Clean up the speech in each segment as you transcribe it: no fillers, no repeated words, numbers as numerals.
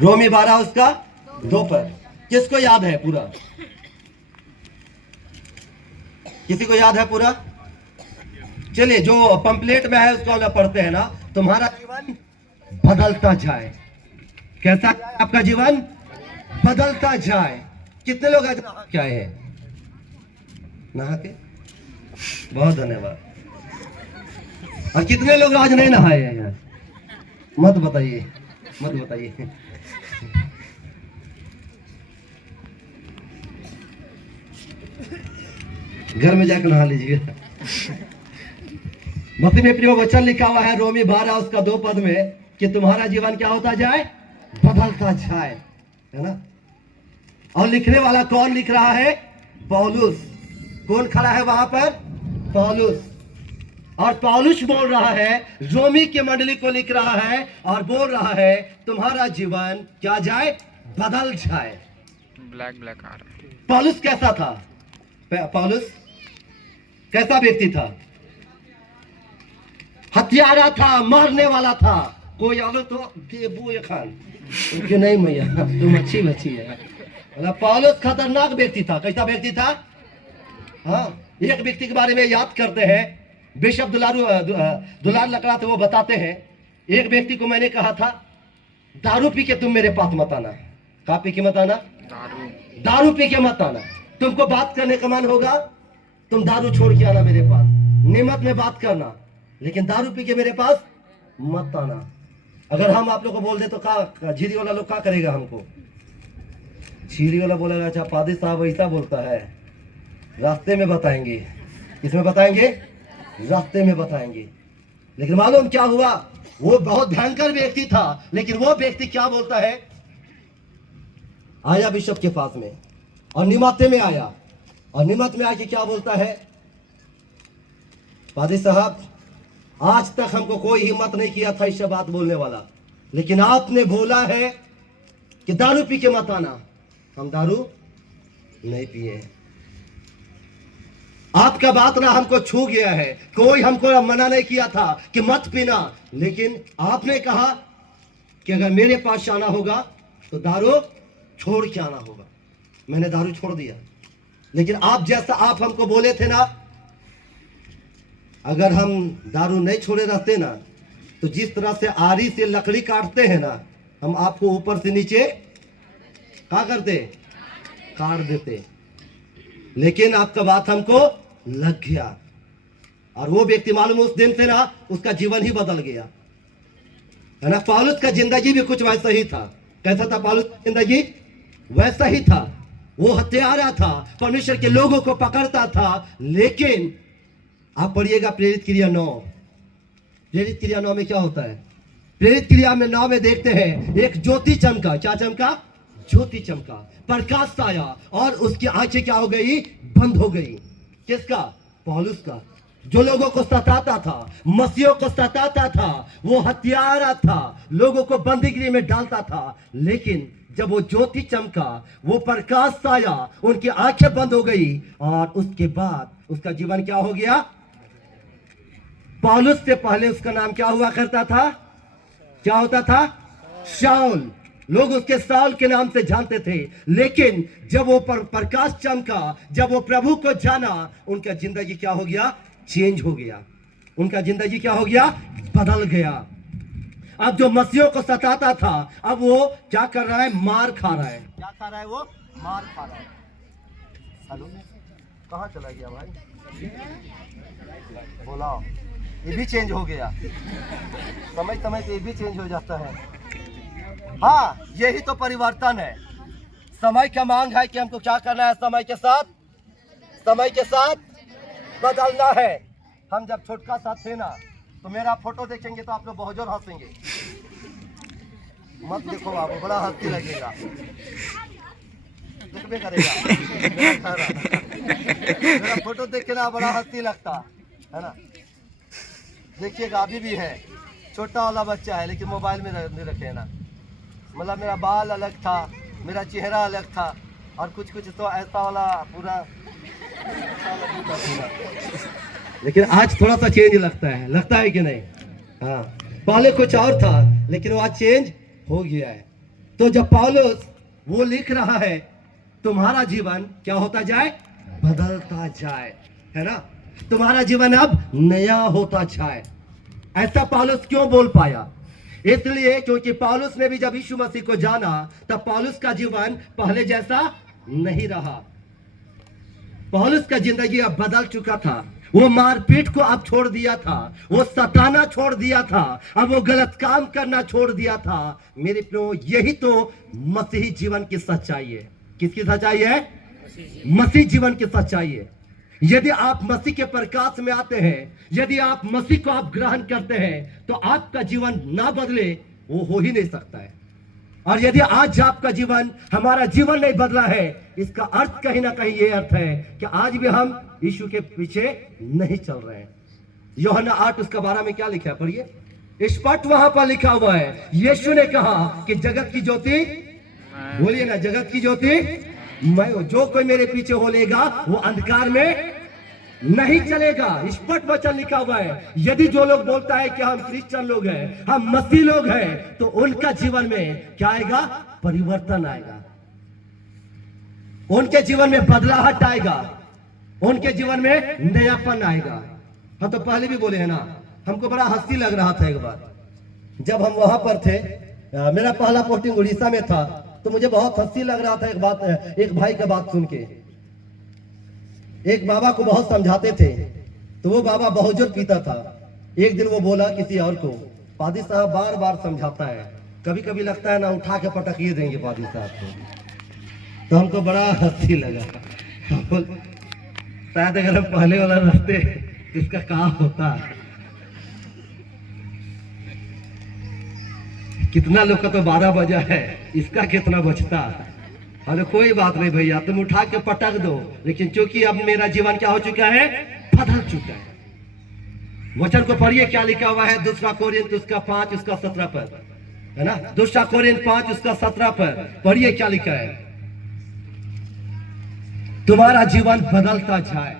रोमी 12 उसका 2 पद। किसको याद है पूरा? किसी को याद है पूरा? चलिए, जो पंपलेट में है उसको हम पढ़ते हैं ना। तुम्हारा जीवन बदलता जाए। कैसा जाए आपका जीवन? बदलता जाए। कितने लोग आज नहा के आए हैं? नहा के? बहुत धन्यवाद। और कितने लोग आज नहीं नहाए हैं यार? मत बताइए, मत बताइए। घर में जाकर नहा लीजिए। मसीह में प्रिय वचन लिखा हुआ है रोमी 12 उसका 2 पद में कि तुम्हारा जीवन क्या होता जाए? बदलता जाए, है ना। और लिखने वाला कौन लिख रहा है? पौलुस। कौन खड़ा है वहां पर? पौलुस। और पौलुस बोल रहा है, रोमी की मंडली को लिख रहा है और बोल रहा है तुम्हारा जीवन क्या जाए? बदल जाए। ब्लैक ब्लैक आ रहा है। पौलुस कैसा था? पौलुस कैसा व्यक्ति था? हत्यारा था, मारने वाला था। कोई अगर तो देबू खान कि नहीं मैया तुम अच्छी बच्ची है। पौलुस खतरनाक व्यक्ति था। कैसा व्यक्ति था? हाँ, एक व्यक्ति के बारे में याद करते हैं। बिशप दुलार लकड़ा थे, वो बताते हैं एक व्यक्ति को मैंने कहा था दारू पी के तुम मेरे पास मत आना। कहा पी के मत आना? दारू पी के मत आना। तुमको बात करने का मन होगा, तुम दारू छोड़ के आना मेरे पास, नियमत में बात करना, लेकिन दारू पी के मेरे पास मत आना। अगर हम आप लोग को बोल दे तो का झीरी वाला लोग क्या करेगा हमको? झीरी वाला बोलेगा अच्छा पादी साहब ऐसा बोलता है, रास्ते में बताएंगे। किसमें बताएंगे? रास्ते में बताएंगे। लेकिन मालूम क्या हुआ? वो बहुत भयंकर व्यक्ति था, लेकिन वो व्यक्ति क्या बोलता है? आया बिशप के पास में और निमाते में आया, और निमत में आके क्या बोलता है? पादी साहब, आज तक हमको कोई हिम्मत नहीं किया था इससे बात बोलने वाला, लेकिन आपने बोला है कि दारू पी के मत आना। हम दारू नहीं पिए। आपका बात ना हमको छू गया है। कोई हमको मना नहीं किया था कि मत पीना, लेकिन आपने कहा कि अगर मेरे पास आना होगा तो दारू छोड़ के आना होगा। मैंने दारू छोड़ दिया, लेकिन आप जैसा आप हमको बोले थे ना, अगर हम दारू नहीं छोड़े रहते ना, तो जिस तरह से आरी से लकड़ी काटते हैं ना, हम आपको ऊपर से नीचे क्या करते? काट देते। लेकिन आपका बात हमको लग गया, और वो व्यक्ति मालूम उस दिन से ना उसका जीवन ही बदल गया, है ना। पौलुस का जिंदगी भी कुछ वैसा ही था। कैसा था पौलुस का जिंदगी? वैसा ही था। वो हत्यारा था, परमेश्वर के लोगों को पकड़ता था। लेकिन आप पढ़िएगा प्रेरित क्रिया 9। प्रेरित क्रिया 9 में क्या होता है? प्रेरित क्रिया में 9 में देखते हैं एक ज्योति चमका। क्या चमका? ज्योति चमका, प्रकाश आया, और उसकी आंखें क्या हो गई? बंद हो गई। किसका? पौलुस का। जो लोगों को सताता था, मसीहों को सताता था, वो हत्यारा था, लोगों को बंदीगृह में डालता था। लेकिन जब वो ज्योति चमका, वो प्रकाश आया, उनकी आंखें बंद हो गई, और उसके बाद उसका जीवन क्या हो गया? पौलुस से पहले उसका नाम क्या हुआ करता था? क्या होता था? शाऊल। लोग उसके साल के नाम से जानते थे। लेकिन जब वो प्रकाश चमका, जब वो प्रभु को जाना, उनका जिंदगी क्या हो गया? चेंज हो गया। उनका जिंदगी क्या हो गया? बदल गया। अब जो मसीहों को सताता था, अब वो क्या कर रहा है? मार खा रहा है। क्या खा रहा है? वो मार खा रहा है। हेलो, कहाँ चला गया भाई? बोला, ये भी चेंज हो गया। समय समय पे ये भी चेंज हो जाता है। हाँ, यही तो परिवर्तन है। समय का मांग है कि हमको क्या करना है? समय के साथ बदलना है। हम जब छोटका सा थे ना, तो मेरा फोटो देखेंगे तो आप लोग बहुत जोर हंसेंगे। मत देखो बाबू, बड़ा हंसी लगेगा, देखबे करेगा। मेरा फोटो देख के ना बड़ा हंसी लगता है ना। देखिएगा, अभी भी है, छोटा वाला बच्चा है, लेकिन मोबाइल में रखे ना। मतलब मेरा बाल अलग था, मेरा चेहरा अलग था, और कुछ कुछ तो ऐसा वाला पूरा। लेकिन आज थोड़ा सा चेंज लगता है कि नहीं? हाँ, पहले कुछ और था, लेकिन वो आज चेंज हो गया है। तो जब पौलुस वो लिख रहा है तुम्हारा जीवन क्या होता जाए, बदलता जाए, है ना, तुम्हारा जीवन अब नया होता जाए। ऐसा पौलुस क्यों बोल पाया? इसलिए क्योंकि पौलुस ने भी जब यीशु मसीह को जाना तब पौलुस का जीवन पहले जैसा नहीं रहा। पौलुस का जिंदगी अब बदल चुका था। वो मारपीट को अब छोड़ दिया था, वो सताना छोड़ दिया था, अब वो गलत काम करना छोड़ दिया था। मेरे प्रियो, यही तो मसीही जीवन की सच्चाई है। किसकी सच्चाई है? मसीह जीवन की सच्चाई है। यदि आप मसीह के प्रकाश में आते हैं, यदि आप मसीह को आप ग्रहण करते हैं, तो आपका जीवन ना बदले वो हो ही नहीं सकता है। और यदि आज आपका जीवन, हमारा जीवन नहीं बदला है, इसका अर्थ कहीं ना कहीं ये अर्थ है कि आज भी हम यीशु के पीछे नहीं चल रहे हैं। यूहन्ना 8:12 में क्या लिखा है, पढ़िए। स्पष्ट वहां पर लिखा हुआ है, यीशु ने कहा कि जगत की ज्योति, बोलिए ना, जगत की ज्योति मैं हूं। जो कोई मेरे पीछे हो लेगा वो अंधकार में नहीं चलेगा। स्पष्ट वचन लिखा हुआ है। यदि जो लोग बोलता है कि हम क्रिश्चियन लोग हैं, हम मसीह लोग हैं, तो उनका जीवन में क्या आएगा? परिवर्तन आएगा, उनके जीवन में बदलाहट आएगा, उनके जीवन में नयापन आएगा। हम तो पहले भी बोले हैं ना, हमको बड़ा हंसी लग रहा था एक बार जब हम वहां पर थे। मेरा पहला पोस्टिंग उड़ीसा में था, तो मुझे बहुत हंसी लग रहा था एक भाई का बात सुन के। एक बाबा को बहुत समझाते थे, तो वो बाबा बहुत जोर पीता था। एक दिन वो बोला किसी और को, पादी साहब बार बार समझाता है, कभी कभी लगता है ना उठा के पटकिए देंगे पादी साहब को। तो हमको बड़ा हंसी लगा। शायद अगर हम पहले वाला रहते इसका काम होता। कितना लोग का तो 12 बजा है, इसका कितना बचता। अरे कोई बात नहीं भैया, तुम उठा के पटक दो, लेकिन चूंकि अब मेरा जीवन क्या हो चुका है, बदल चुका है। वचन को पढ़िए क्या लिखा हुआ है, 2 कोरिन्थ उसका 5 उसका 17 पर, है ना, 2 कोरिन्थ 5 उसका 17 पर पढ़िए क्या लिखा है। तुम्हारा जीवन बदलता जाए।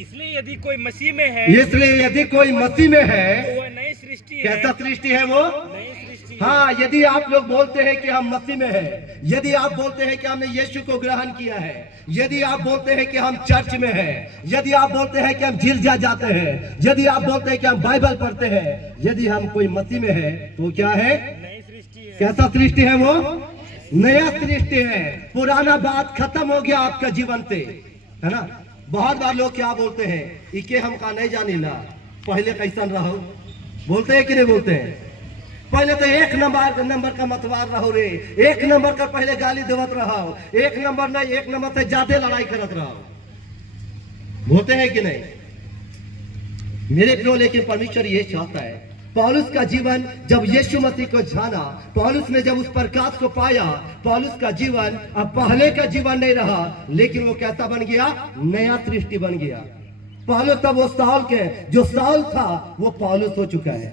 इसलिए यदि कोई मसीह में है, इसलिए यदि कोई मसीह में है, तो वह नई सृष्टि है। कैसा सृष्टि है वो? नई सृष्टि। हाँ, यदि आप लोग बोलते हैं कि हम मसीह में हैं, यदि आप बोलते हैं कि हमने यीशु को ग्रहण किया है, यदि आप बोलते हैं कि हम चर्च में हैं, यदि आप बोलते हैं कि हम गिरजा जाते हैं, यदि आप बोलते हैं कि हम बाइबल पढ़ते हैं, यदि हम कोई मसीह में है, तो क्या है? नई सृष्टि है। कैसा सृष्टि है वो? नया सृष्टि है। पुराना बात खत्म हो गया आपका जीवन से, है ना। बहुत बार लोग क्या बोलते हैं, इके हमका नहीं जानी ला, पहले कैसन रहो, बोलते हैं कि नहीं बोलते हैं? पहले तो 1 नंबर का मतवार रहो रे, 1 नंबर का पहले गाली देवत रहो, 1 नंबर नहीं 1 नंबर से ज्यादा लड़ाई करत रहो, बोलते हैं कि नहीं मेरे प्रियो? लेकिन परमेश्वर ये चाहता है, पौलुस का जीवन जब यीशु मसीह को जाना, पौलुस ने जब उस प्रकाश को पाया, पौलुस का जीवन अब पहले का जीवन नहीं रहा, लेकिन वो कैसा बन गया? नया सृष्टि बन गया। पौलुस तब वो साउल के, जो साउल था वो पौलुस हो चुका है।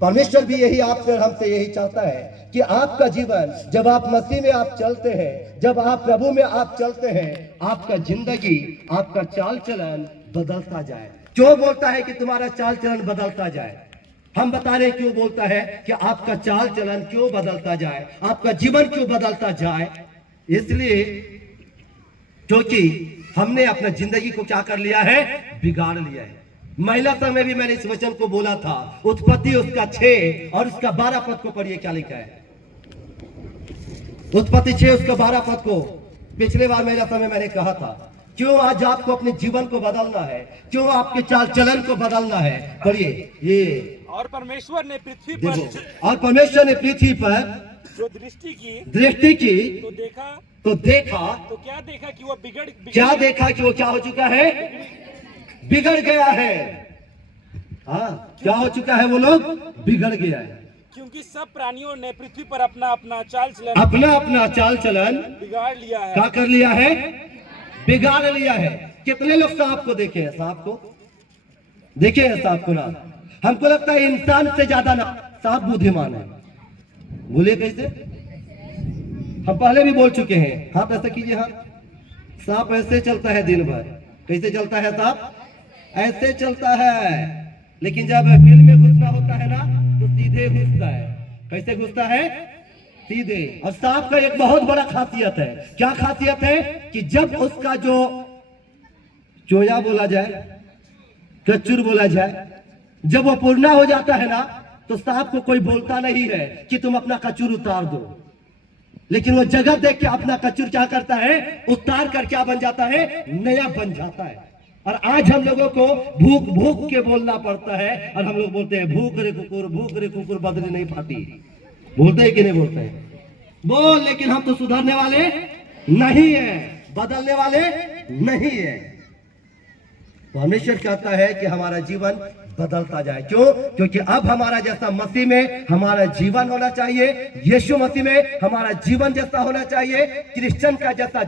परमेश्वर भी यही आपसे हमसे यही चाहता है कि आपका जीवन जब आप मसीह में आप चलते हैं, जब आप प्रभु में आप चलते हैं, आपका जिंदगी, आपका चाल चलन बदलता जाए। क्यों बोलता है कि तुम्हारा चाल चलन बदलता जाए? हम बता रहे क्यों बोलता है कि आपका चाल चलन क्यों बदलता जाए, आपका जीवन क्यों बदलता जाए। इसलिए क्योंकि हमने अपना जिंदगी को क्या कर लिया है? बिगाड़ लिया है। महिला संघ में भी मैंने इस वचन को बोला था। उत्पत्ति उसका 6 और उसका 12 पद को पढ़िए क्या लिखा है। उत्पत्ति 6 उसका 12 पद को पिछले बार महिला संघ में मैंने कहा था, क्यों आज आपको अपने जीवन को बदलना है, क्यों आपके चाल चलन को बदलना है। पढ़िए ये, और परमेश्वर ने पृथ्वी देखो, पर, और परमेश्वर ने पृथ्वी पर जो दृष्टि की, तो देखा, तो क्या देखा कि वो क्या देखा कि वो क्या हो चुका है? बिगड़ गया है। हाँ, क्या हो चुका है? वो लोग बिगड़ गया है, क्योंकि सब प्राणियों ने पृथ्वी पर अपना अपना चाल चलन बिगाड़ लिया है। क्या कर लिया है? बिगाड़ लिया है। कितने लोग सांप को देखे हैं? सांप को देखे हैं? सांप को ना, हमको लगता है इंसान से ज्यादा ना सांप बुद्धिमान है। बोले कैसे? हम पहले भी बोल चुके हैं। हाथ ऐसे कीजिए। हाँ, सांप ऐसे चलता है दिन भर। कैसे चलता है सांप? ऐसे चलता है, लेकिन जब बिल में घुसना होता है ना, तो सीधे घुसता है। कैसे घुसता है? सीधे। और सांप का एक बहुत बड़ा खासियत है, क्या खासियत है कि जब उसका जो चोया बोला जाए, कचूर बोला जाए, जब वो पूर्ण हो जाता है ना, तो सांप को कोई बोलता नहीं है कि तुम अपना कचूर उतार दो, लेकिन वो जगह देख के अपना कचूर क्या करता है, उतार कर क्या बन जाता है, नया बन जाता है। और आज हम लोगों को भूख भूख के बोलना पड़ता है, और हम लोग बोलते हैं भूख रे कुकुर बदली नहीं पाती। बोलते हैं कि नहीं बोलते हैं? बोल, लेकिन हम तो सुधरने वाले नहीं है, बदलने वाले नहीं है। परमेश्वर कहता है कि हमारा जीवन बदलता जाए। क्यों? क्योंकि अब हमारा जैसा मसीह में हमारा जीवन होना चाहिए, यीशु मसीह में हमारा जीवन जैसा होना चाहिए, क्रिश्चियन का जैसा